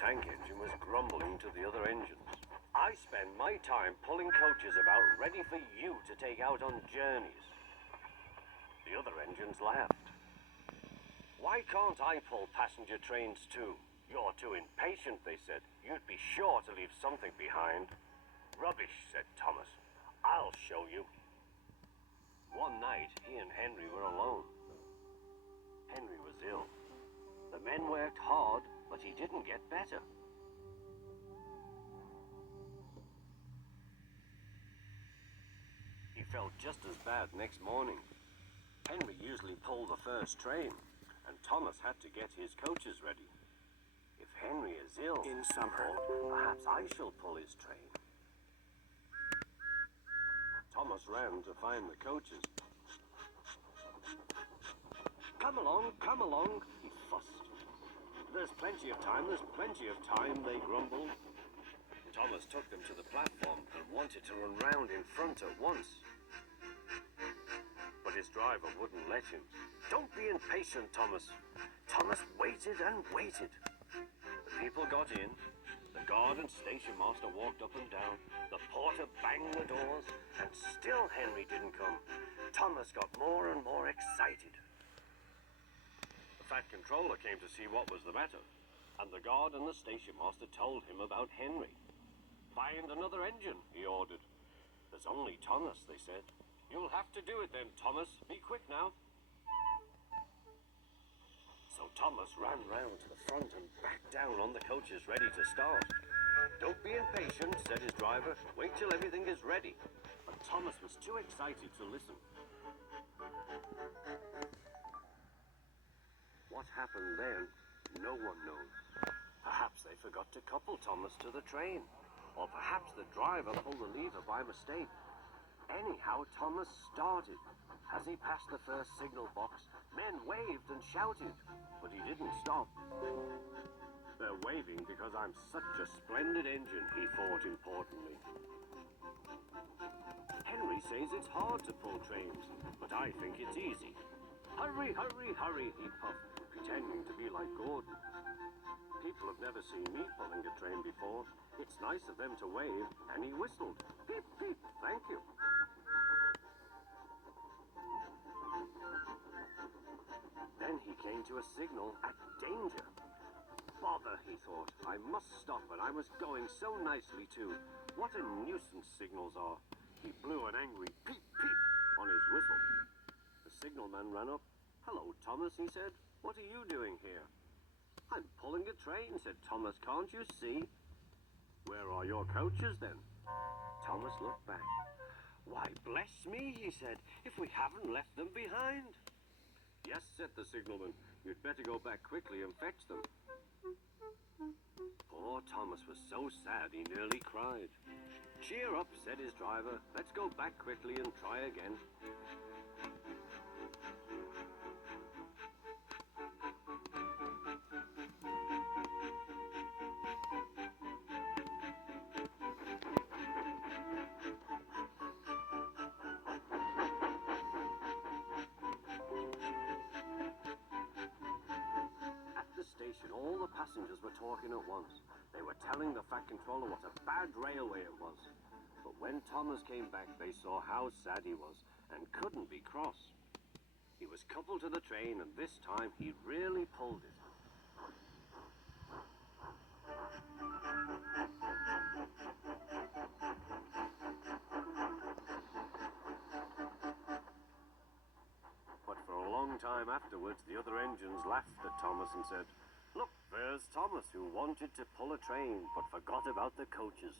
tank engine was grumbling to the other engines. I spend my time pulling coaches about ready for you to take out on journeys. The other engines laughed. Why can't I pull passenger trains too? You're too impatient, they said. You'd be sure to leave something behind. Rubbish, said Thomas. I'll show you. One night, he and Henry were alone. Henry was ill. The men worked hard, but he didn't get better. He felt just as bad next morning. Henry usually pulled the first train, and Thomas had to get his coaches ready. If Henry is ill in summer, perhaps I shall pull his train. Thomas ran to find the coaches. Come along, he fussed. There's plenty of time, they grumbled. Thomas took them to the platform and wanted to run round in front at once. But his driver wouldn't let him. Don't be impatient, Thomas. Thomas waited and waited. The people got in. The guard and station master walked up and down. The porter banged the doors, and still Henry didn't come. Thomas got more and more excited. The fat controller came to see what was the matter, and the guard and the station master told him about Henry. Find another engine, he ordered. There's only Thomas, they said. You'll have to do it then, Thomas. Be quick now. So Thomas ran round to the front and back down on the coaches ready to start. Don't be impatient, said his driver. Wait till everything is ready. But Thomas was too excited to listen. What happened then, no one knows. Perhaps they forgot to couple Thomas to the train. Or perhaps the driver pulled the lever by mistake. Anyhow, Thomas started. As he passed the first signal box, men waved and shouted, but he didn't stop. They're waving because I'm such a splendid engine, he thought importantly. Henry says it's hard to pull trains, but I think it's easy. Hurry, hurry, hurry, he puffed, pretending to be like Gordon. People have never seen me pulling a train before. It's nice of them to wave, and he whistled. Beep, beep, thank you. Then he came to a signal at danger. Bother, he thought. I must stop, and I was going so nicely too. What a nuisance signals are. He blew an angry peep, peep on his whistle. The signalman ran up. Hello, Thomas, he said. What are you doing here? I'm pulling a train, said Thomas. Can't you see? Where are your coaches, then? Thomas looked back. Why, bless me, he said, if we haven't left them behind. Yes, said the signalman. You'd better go back quickly and fetch them. Poor Thomas was so sad he nearly cried. Cheer up, said his driver. Let's go back quickly and try again. All the passengers were talking at once. They were telling the fat controller what a bad railway it was. But when Thomas came back, they saw how sad he was and couldn't be cross. He was coupled to the train, and this time he really pulled it. But for a long time afterwards, the other engines laughed at Thomas and said, Look, there's Thomas, who wanted to pull a train, but forgot about the coaches.